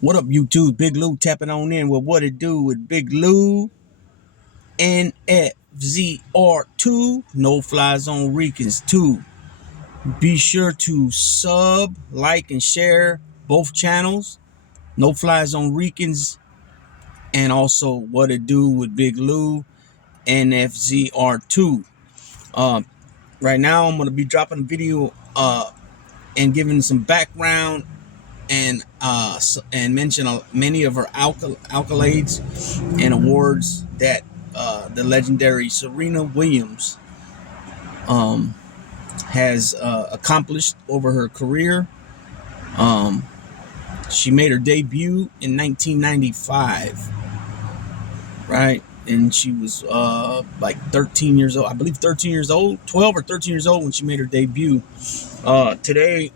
What up, YouTube? Big Lou tapping on in with What It Do with Big Lou. NFZR2. No Fly Zone Ricans 2. Be sure to sub, like, and share both channels. No Fly Zone Ricans and also What It Do with Big Lou. NFZR2. Uh, right now, I'm going to be dropping a video and giving some background and mention many of her accolades and awards that the legendary Serena Williams has accomplished over her career. Um, she made her debut in 1995, right? And she was like 13 years old. I believe 13 years old, 12 or 13 years old when she made her debut. Today,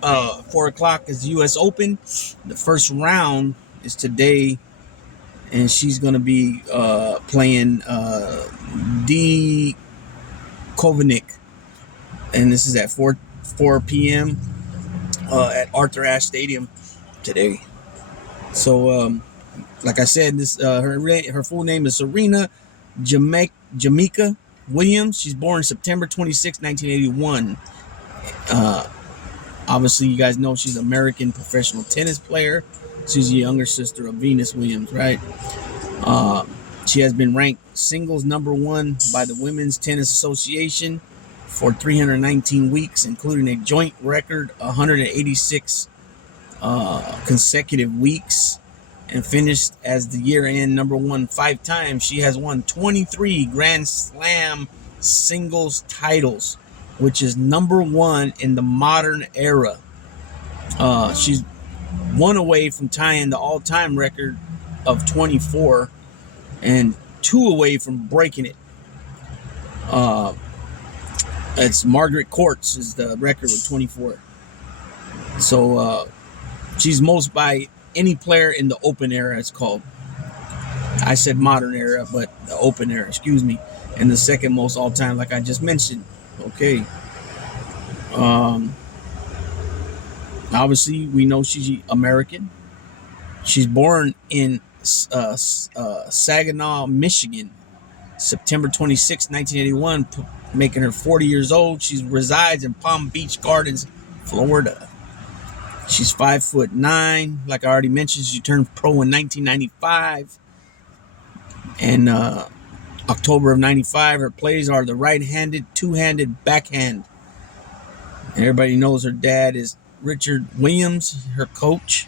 4 o'clock is the U.S. Open. The first round is today, and she's going to be playing D. Kovanic, and this is at 4 p.m. At Arthur Ashe Stadium today. So, like I said, this her full name is Serena Jamaica Williams. She's born September 26, 1981. Obviously, you guys know she's an American professional tennis player. She's the younger sister of Venus Williams, right? She has been ranked singles #1 by the Women's Tennis Association for 319 weeks, including a joint record 186 consecutive weeks, and finished as the year-end #1 5 times. She has won 23 Grand Slam singles titles, which is #1 in the modern era. She's one away from tying the all-time record of 24 and 2 away from breaking it. It's Margaret Court's is the record with 24. So she's most by any player in the open era, it's called. I said modern era, but the open era, excuse me. And the second most all-time, like I just mentioned. Okay. Obviously, we know she's American. She's born in Saginaw, Michigan, September 26, 1981, making her 40 years old. She resides in Palm Beach Gardens, Florida. She's 5'9". Like I already mentioned, she turned pro in 1995. And October of 95, her plays are the right-handed, two-handed backhand. And everybody knows her dad is Richard Williams, her coach.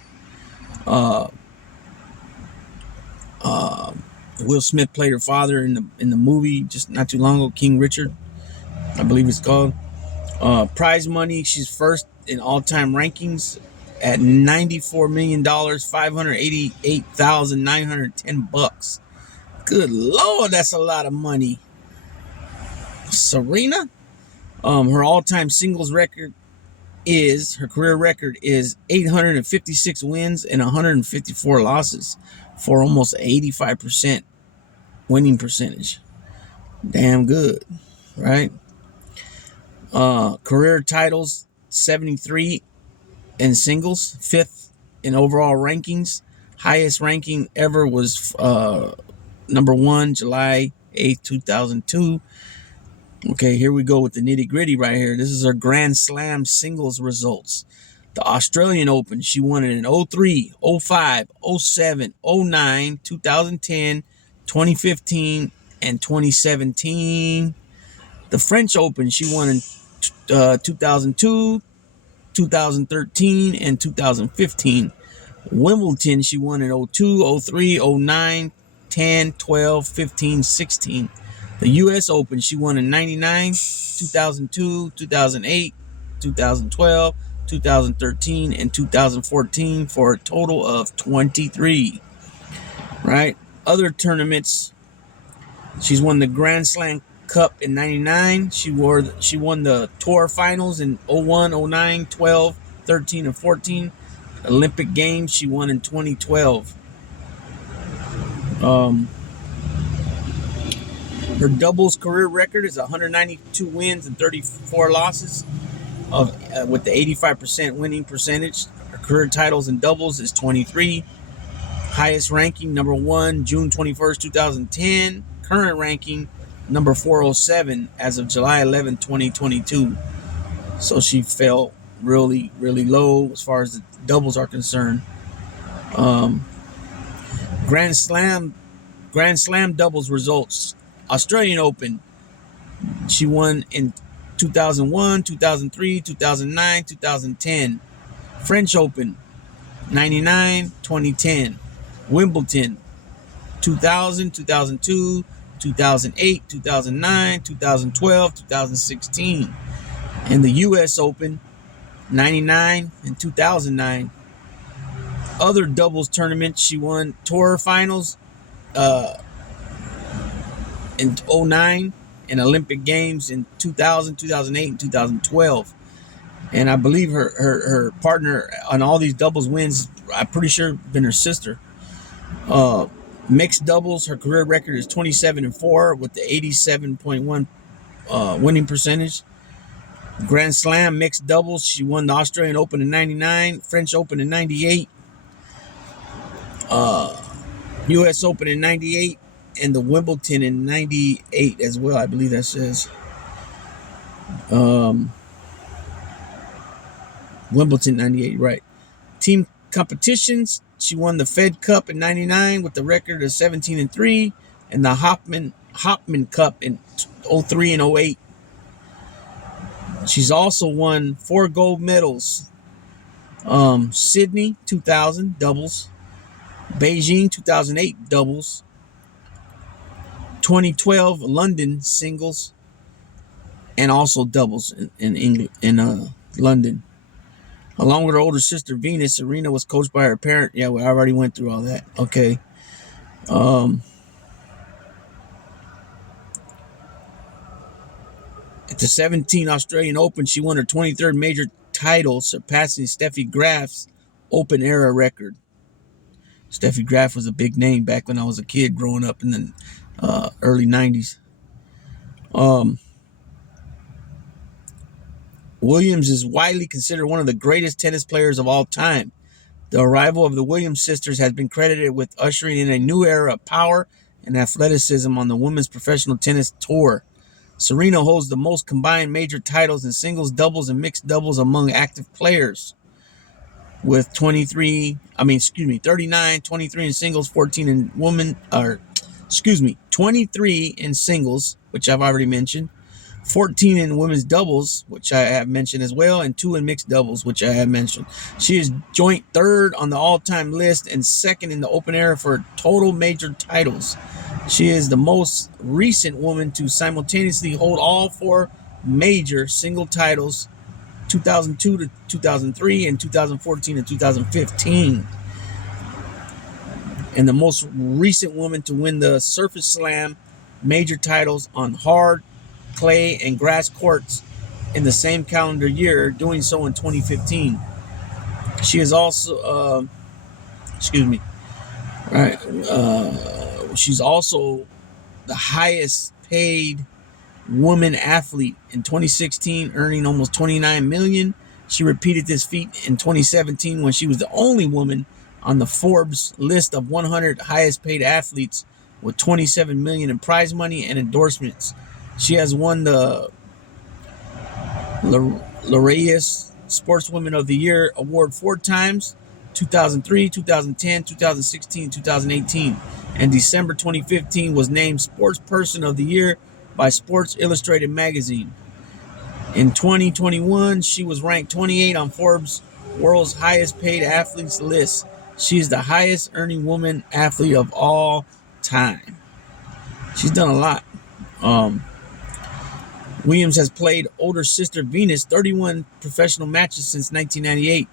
Will Smith played her father in the movie just not too long ago, King Richard, I believe it's called. Prize money, she's first in all-time rankings at $94 million, $588,910. Good Lord, that's a lot of money. Serena, her all-time singles record her career record is 856 wins and 154 losses for almost 85% winning percentage. Damn good, right? Career titles, 73 in singles, 5th in overall rankings. Highest ranking ever was #1, July 8th, 2002. Okay, here we go with the nitty-gritty right here. This is her Grand Slam singles results. The Australian Open, she won it in 03, 05, 07, 09, 2010, 2015, and 2017. The French Open, she won in 2002, 2013, and 2015. Wimbledon, she won in 02, 03, 09, 10, 12, 15, 16. The U.S. Open, she won in 99, 2002, 2008, 2012, 2013, and 2014 for a total of 23. Right? Other tournaments, she's won the Grand Slam Cup in 99. She won the Tour Finals in 01, 09, 12, 13, and 14. Olympic Games, she won in 2012. Her doubles career record is 192 wins and 34 losses with the 85% winning percentage. Her career titles in doubles is 23. Highest ranking, number 1, June 21st, 2010. Current ranking, number 407 as of July 11th, 2022. So she fell really, really low as far as the doubles are concerned. Grand Slam doubles results. Australian Open, she won in 2001, 2003, 2009, 2010. French Open, 99, 2010. Wimbledon, 2000, 2002, 2008, 2009, 2012, 2016. And the U.S. Open, 99 and 2009. Other doubles tournaments, she won tour finals in 2009 and Olympic Games in 2000, 2008, and 2012. And I believe her partner on all these doubles wins, I'm pretty sure, been her sister. Mixed doubles, her career record is 27-4 with the 87.1 winning percentage. Grand Slam mixed doubles, she won the Australian Open in 99, French Open in 98, U.S. Open in 98, and the Wimbledon in 98 as well, I believe that says. Wimbledon 98, right. Team competitions, she won the Fed Cup in 99 with the record of 17-3, and the Hopman Cup in 03 and 08. She's also won 4 gold medals. Sydney 2000 doubles, Beijing 2008 doubles, 2012 London singles, and also doubles in England, in London. Along with her older sister Venus, Serena was coached by her parent. Yeah, I already went through all that. Okay. At the 17 Australian Open, she won her 23rd major title, surpassing Steffi Graf's Open era record. Steffi Graf was a big name back when I was a kid growing up in the early 90s. Williams is widely considered one of the greatest tennis players of all time. The arrival of the Williams sisters has been credited with ushering in a new era of power and athleticism on the women's professional tennis tour. Serena holds the most combined major titles in singles, doubles, and mixed doubles among active players, with 39, 23 in singles, 14 in 23 in singles, which I've already mentioned, 14 in women's doubles, which I have mentioned as well, and 2 in mixed doubles, which I have mentioned. She is joint third on the all-time list and second in the Open era for total major titles. She is the most recent woman to simultaneously hold all 4 major single titles, 2002 to 2003 and 2014 to 2015. And the most recent woman to win the Surface Slam major titles on hard, clay, and grass courts in the same calendar year, doing so in 2015. She is also, she's also the highest paid woman athlete in 2016, earning almost $29 million. She repeated this feat in 2017 when she was the only woman on the Forbes list of 100 highest paid athletes with $27 million in prize money and endorsements. She has won the Laureus Sportswoman of the Year award 4 times, 2003, 2010, 2016, 2018. And December 2015 was named Sports Person of the Year by Sports Illustrated magazine. In 2021, she was ranked 28 on Forbes' World's Highest Paid Athletes list. She is the highest earning woman athlete of all time. She's done a lot. Williams has played older sister Venus 31 professional matches since 1998.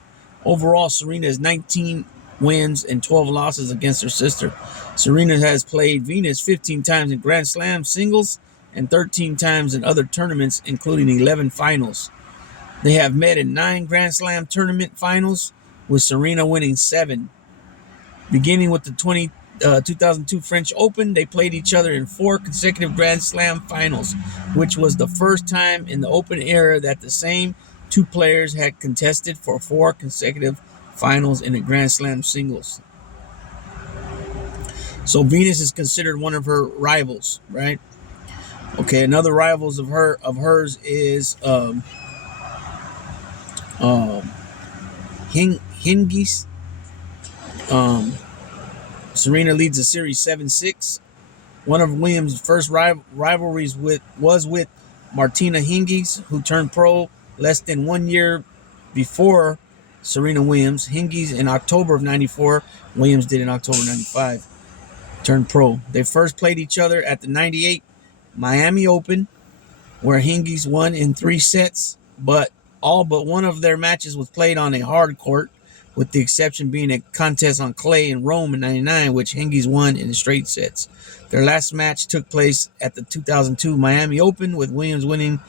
Overall, Serena has 19 wins and 12 losses against her sister. Serena has played Venus 15 times in Grand Slam singles and 13 times in other tournaments, including 11 finals. They have met in 9 Grand Slam tournament finals, with Serena winning 7. Beginning with the 2002 French Open, they played each other in 4 consecutive Grand Slam finals, which was the first time in the Open era that the same 2 players had contested for 4 consecutive finals in the Grand Slam singles. So Venus is considered one of her rivals, right? Okay, another rivals of hers is um, Hingis. Um, Serena leads the series 7-6. One of Williams' first rivalries was with Martina Hingis, who turned pro less than 1 year before Serena Williams. Hingis in October of 94, Williams did in October 95, turned pro. They first played each other at the 98 Miami Open, where Hingis won in 3 sets, but all but one of their matches was played on a hard court, with the exception being a contest on clay in Rome in 99, which Hingis won in straight sets. Their last match took place at the 2002 Miami Open, with Williams winning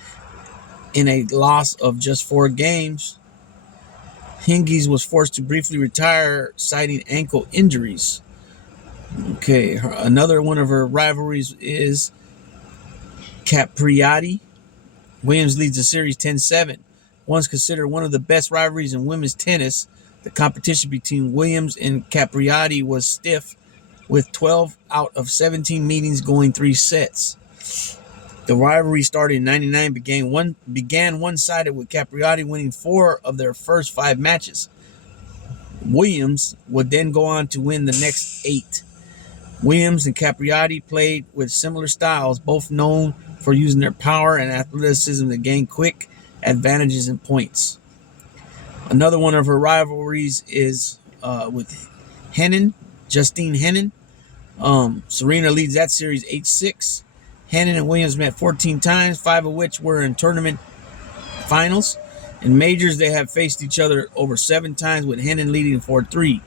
in a loss of just 4 games. Hingis was forced to briefly retire, citing ankle injuries. Okay, another one of her rivalries is Capriati. Williams leads the series 10-7. Once considered one of the best rivalries in women's tennis, the competition between Williams and Capriati was stiff, with 12 out of 17 meetings going 3 sets. The rivalry started in 99, began one-sided, with Capriati winning 4 of their first 5 matches. Williams would then go on to win the next 8. Williams and Capriati played with similar styles, both known for using their power and athleticism to gain quick advantages and points. Another one of her rivalries is with Justine Henin. Serena leads that series 8-6. Henin and Williams met 14 times, 5 of which were in tournament finals. In majors, they have faced each other over 7 times, with Henin leading 4-3.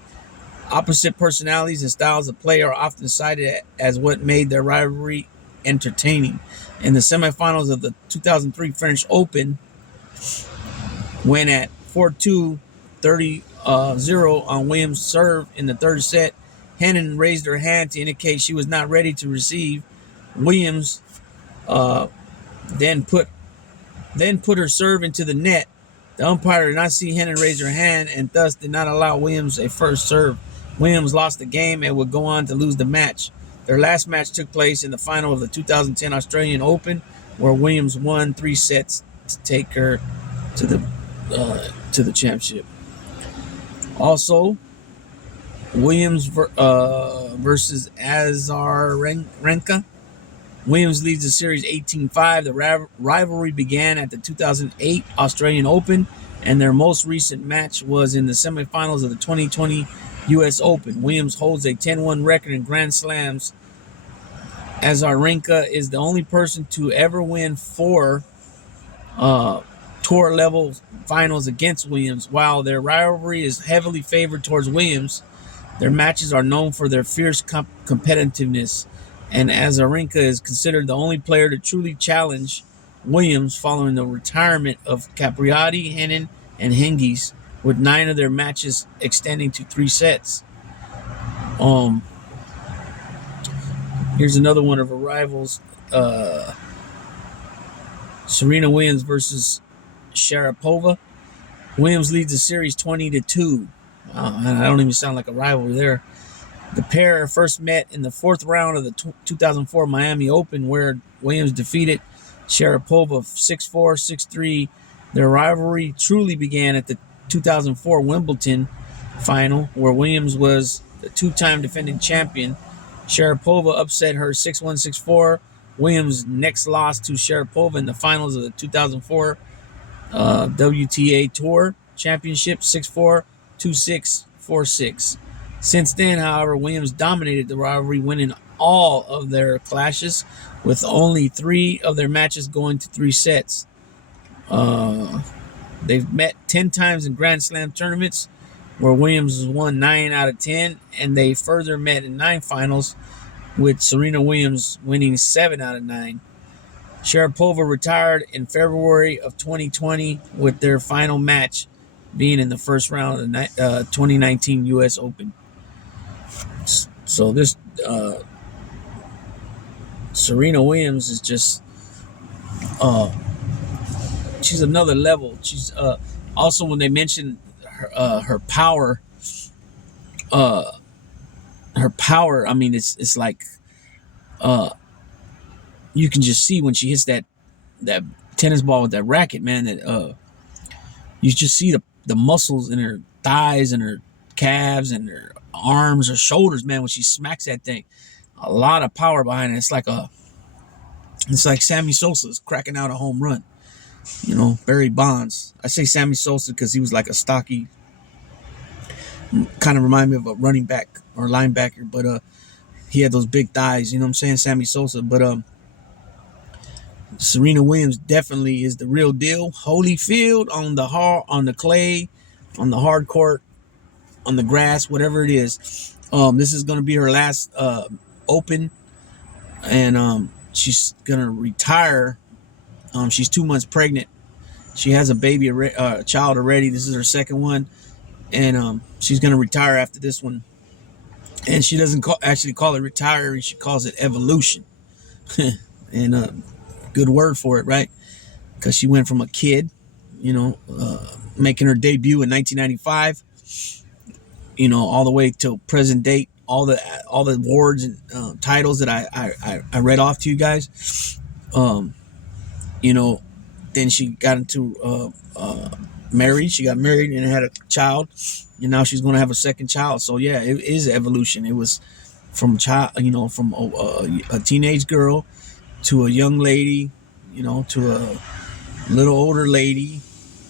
Opposite personalities and styles of play are often cited as what made their rivalry entertaining. In the semifinals of the 2003 French Open, when at 4-2, 30-0 on Williams' serve in the third set, Henin raised her hand to indicate she was not ready to receive. Williams then put her serve into the net. The umpire did not see Henin raise her hand and thus did not allow Williams a first serve. Williams lost the game and would go on to lose the match. Their last match took place in the final of the 2010 Australian Open, where Williams won 3 sets to take her to the championship. Also, Williams versus Azarenka. Williams leads the series 18-5. The rivalry began at the 2008 Australian Open, and their most recent match was in the semifinals of the 2020 U.S. Open. Williams holds a 10-1 record in Grand Slams. Azarenka is the only person to ever win 4 tour-level finals against Williams. While their rivalry is heavily favored towards Williams, their matches are known for their fierce competitiveness, and Azarenka is considered the only player to truly challenge Williams following the retirement of Capriati, Henin, and Hingis, with 9 of their matches extending to 3 sets. Here's another one of her rivals, Serena Williams versus Sharapova. Williams leads the series 20-2. I don't even sound like a rivalry there. The pair first met in the 4th round of the 2004 Miami Open, where Williams defeated Sharapova 6-4, 6-3. Their rivalry truly began at the 2004 Wimbledon final, where Williams was the 2-time defending champion. Sharapova upset her 6-1, 6-4. Williams' next loss to Sharapova in the finals of the 2004 WTA Tour Championship 6-4, 2-6, 4-6. Since then, however, Williams dominated the rivalry, winning all of their clashes, with only 3 of their matches going to 3 sets. They've met 10 times in Grand Slam tournaments, where Williams has won 9 out of 10, and they further met in 9 finals, with Serena Williams winning 7 out of 9. Sharapova retired in February of 2020, with their final match being in the first round of the 2019 U.S. Open. So this Serena Williams is just she's another level. She's also, when they mention her power, uh, I mean, it's like you can just see when she hits that tennis ball with that racket, man. That you just see the muscles in her thighs and her calves and her arms or shoulders, man. When she smacks that thing, a lot of power behind it. It's like Sammy Sosa's cracking out a home run. You know, Barry Bonds. I say Sammy Sosa because he was like a stocky, kind of remind me of a running back or linebacker, but he had those big thighs. You know what I'm saying, Sammy Sosa. But Serena Williams definitely is the real deal. Holyfield on the clay, on the hard court, on the grass, whatever it is. This is gonna be her last Open, and she's gonna retire. She's 2 months pregnant. She has a baby, child already. This is her second one, and she's gonna retire after this one. And she doesn't actually call it retiring; she calls it evolution. And good word for it, right? Because she went from a kid, you know, making her debut in 1995, you know, all the way till present date. All the awards and titles that I read off to you guys. You know, then she got into married. She got married and had a child, and now she's going to have a second child. So yeah, it is evolution. It was from from a teenage girl to a young lady, you know, to a little older lady,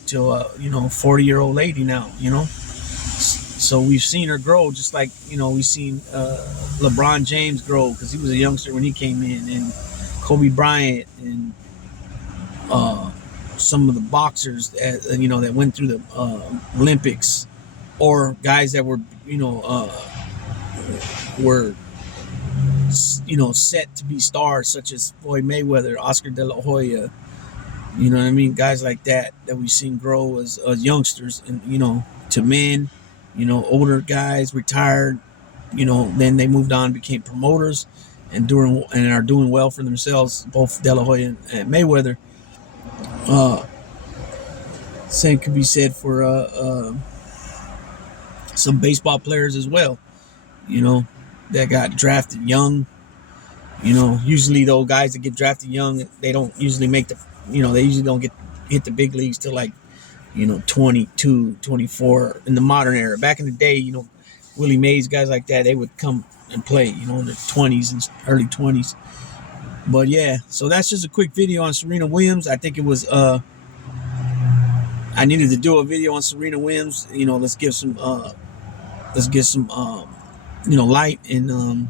to a 40-year-old lady now. You know, so we've seen her grow, just like we've seen LeBron James grow because he was a youngster when he came in, and Kobe Bryant, and some of the boxers that went through the Olympics, or guys that were set to be stars, such as Floyd Mayweather, Oscar De La Hoya. You know what I mean? Guys like that we've seen grow as youngsters, and to men, older guys retired. Then they moved on, became promoters, and are doing well for themselves. Both De La Hoya and Mayweather. Same could be said for some baseball players as well. That got drafted young. Usually those guys that get drafted young, they don't usually make they usually don't hit the big leagues till like 22, 24 in the modern era. Back in the day, Willie Mays, guys like that, they would come and play, in their 20s and early 20s. But yeah, so that's just a quick video on Serena Williams. I think it was I needed to do a video on Serena Williams. Let's get some light and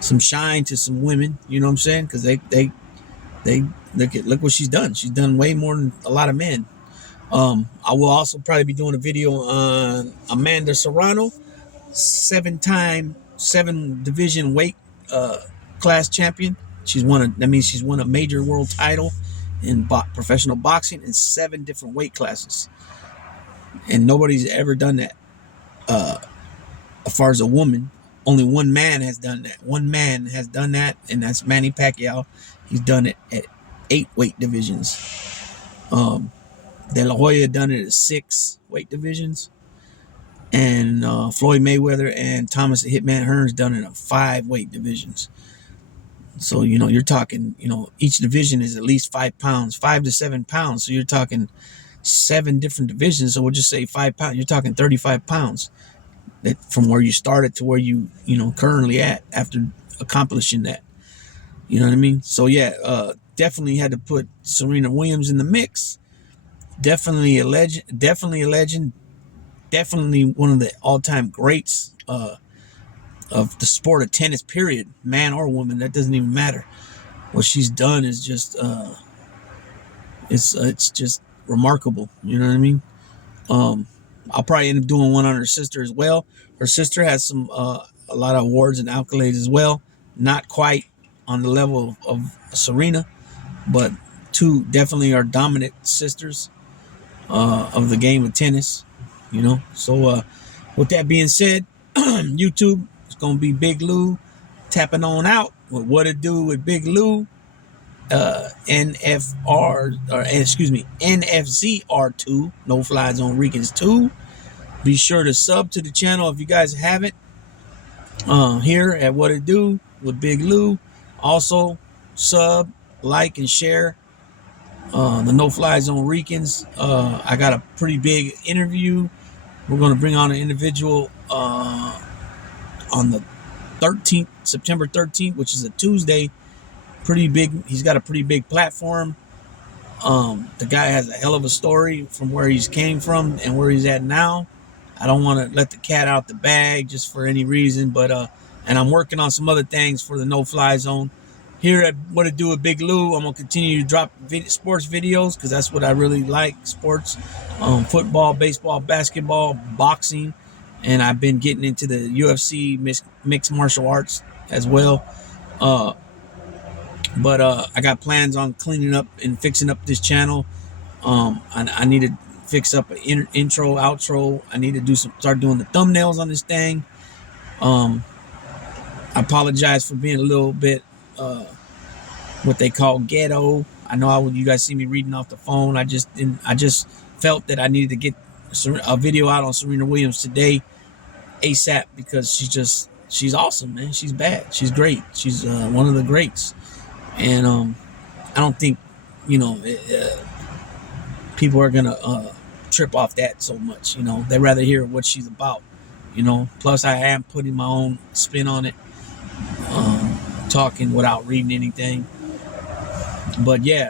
some shine to some women. You know what I'm saying? Because they look what she's done. She's done way more than a lot of men. I will also probably be doing a video on Amanda Serrano, 7-time 7 division weight class champion. That means she's won a major world title in professional boxing in 7 different weight classes, and nobody's ever done that. As far as a woman, only one man has done that. One man has done that, and that's Manny Pacquiao. He's done it at 8 weight divisions. De La Hoya done it at 6 weight divisions, and Floyd Mayweather and Thomas the Hitman Hearns done it at 5 weight divisions. So you're talking, each division is at least 5 pounds, 5 to 7 pounds. So you're talking 7 different divisions. So we'll just say 5 pounds. You're talking 35 pounds. That from where you started to where you currently at after accomplishing that. You know what I mean? So yeah, definitely had to put Serena Williams in the mix. Definitely a legend. Definitely one of the all-time greats of the sport of tennis. Period, man or woman. That doesn't even matter. What she's done is just it's just remarkable. You know what I mean? I'll probably end up doing one on her sister as well. Her sister has some a lot of awards and accolades as well. Not quite on the level of Serena, but 2 definitely are dominant sisters of the game of tennis. So with that being said, YouTube, it's gonna be Big Lou tapping on out with What It Do with Big Lou. NFZR2, No Fly Zone Ricans 2. Be sure to sub to the channel if you guys haven't. Here at What It Do with Big Lou. Also, sub, like, and share the No Fly Zone Ricans. I got a pretty big interview. We're going to bring on an individual on the 13th, September 13th, which is a Tuesday. Pretty big. He's got a pretty big platform. The guy has a hell of a story from where he's came from and where he's at now. I don't want to let the cat out the bag just for any reason, but and I'm working on some other things for the No Fly Zone. Here at What It Do with Big Lou, I'm gonna continue to drop sports videos because that's what I really like: sports, football, baseball, basketball, boxing, and I've been getting into the UFC mixed martial arts as well. But I got plans on cleaning up and fixing up this channel. I need to fix up an intro, outro. I need to start doing the thumbnails on this thing. I apologize for being a little bit what they call ghetto. I know you guys see me reading off the phone. I just felt that I needed to get a video out on Serena Williams today ASAP because she's awesome, man. She's bad. She's great. She's one of the greats. And I don't think, people are gonna trip off that so much. They'd rather hear what she's about. Plus I am putting my own spin on it, talking without reading anything. But yeah,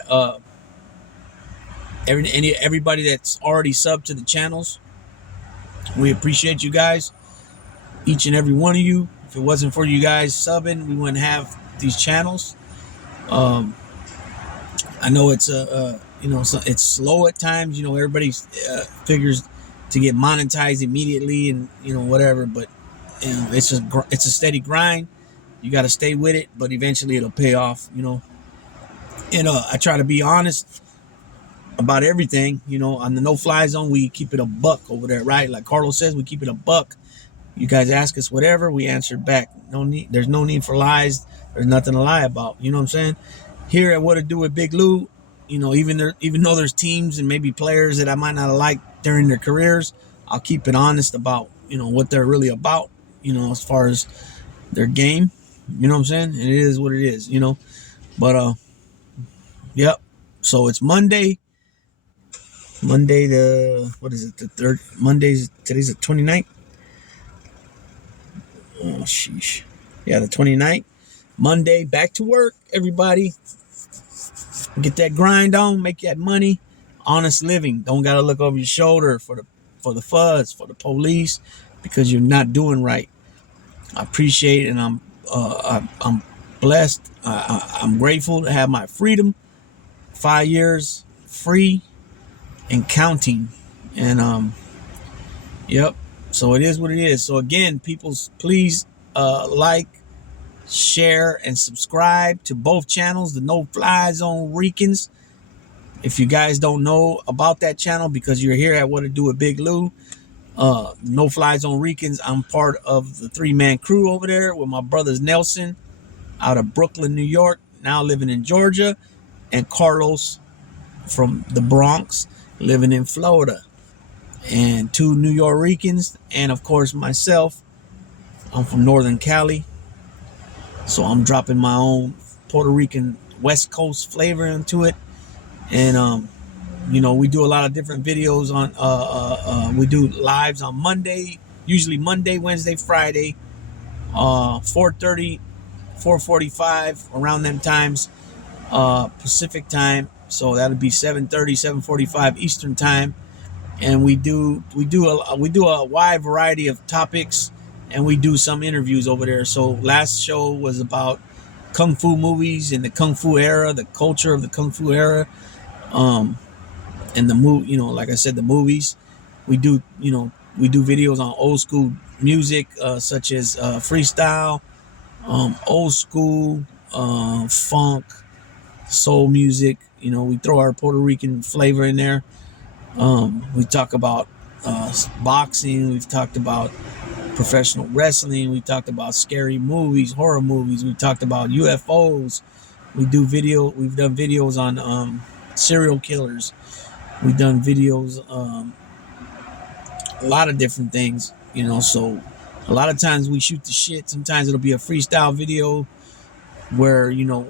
everybody that's already subbed to the channels, we appreciate you guys, each and every one of you. If it wasn't for you guys subbing, we wouldn't have these channels. I know it's it's slow at times. Everybody figures to get monetized immediately and whatever, but it's a steady grind. You got to stay with it, but eventually it'll pay off. And I try to be honest about everything. On the No Fly Zone, we keep it a buck over there, right? Like Carlos says, we keep it a buck. You guys ask us whatever, we answer back. There's no need for lies. There's nothing to lie about. You know what I'm saying? Here at What It Do with Big Lou, even though there's teams and maybe players that I might not like during their careers, I'll keep it honest about what they're really about. As far as their game. You know what I'm saying? And it is what it is. But yep. So it's Monday. What is it? The third. Today's the 29th. Oh, sheesh. Yeah, the 29th. Monday, back to work, everybody. Get that grind on, make that money. Honest living. Don't gotta look over your shoulder for the fuzz, for the police, because you're not doing right. I appreciate it, and I'm blessed. I'm grateful to have my freedom. 5 years free and counting. And yep. So it is what it is. So again, people, please like, share, and subscribe to both channels, the No Fly Zone Ricans. If you guys don't know about that channel because you're here at What It Do with Big Lou, No Fly Zone Ricans, I'm part of the 3-man crew over there with my brothers Nelson out of Brooklyn, New York, now living in Georgia, and Carlos from the Bronx, living in Florida, and 2 New York Ricans, and of course myself. I'm from Northern Cali, so I'm dropping my own Puerto Rican West Coast flavor into it. And we do a lot of different videos on we do lives on Monday, usually Monday, Wednesday, Friday, 4:30, 4:45, around them times, Pacific time. So that'll be 7:30, 7:45 Eastern time. And we do a wide variety of topics, and we do some interviews over there. So last show was about Kung Fu movies and the Kung Fu era, the culture of the Kung Fu era, and the like I said, the movies. We do videos on old school music, such as freestyle, old school, funk, soul music. We throw our Puerto Rican flavor in there. We talk about boxing. We've talked about professional wrestling. We talked about scary movies, horror movies. We talked about UFOs. We've done videos on serial killers. We've done videos a lot of different things, you know. So a lot of times we shoot the shit. Sometimes it'll be a freestyle video where, you know,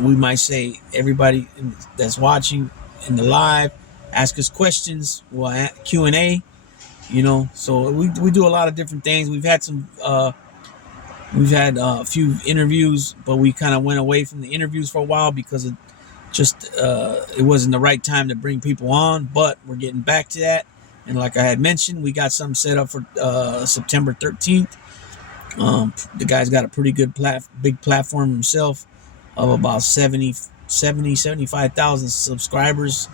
we might say everybody that's watching in the live ask us questions. We'll Q&A, you know. So we do a lot of different things. We've had a few interviews, but we kind of went away from the interviews for a while because it just it wasn't the right time to bring people on. But we're getting back to that, and like I had mentioned, we got something set up for September 13th. The guy's got a pretty good big platform himself of about 75,000 subscribers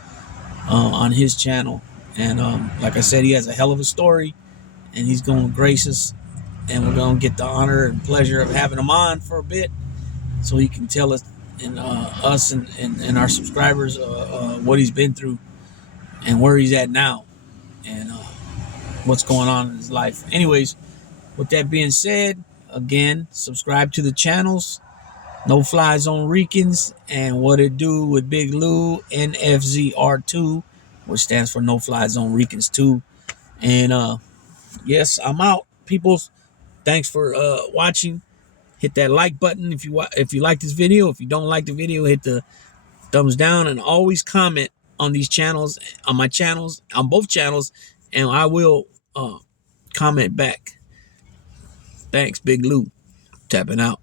on his channel. And like I said, he has a hell of a story, and he's going to grace us, and we're going to get the honor and pleasure of having him on for a bit so he can tell us and us and our subscribers what he's been through and where he's at now, and what's going on in his life. Anyways, with that being said, again, subscribe to the channels, No Fly Zone Ricans, and What It Do with Big Lou, NFZR2, which stands for No Fly Zone Ricans 2. And yes, I'm out, people. Thanks for watching. Hit that like button if you like this video. If you don't like the video, hit the thumbs down, and always comment on these channels, on my channels, on both channels, and I will comment back. Thanks, Big Lou. Tapping out.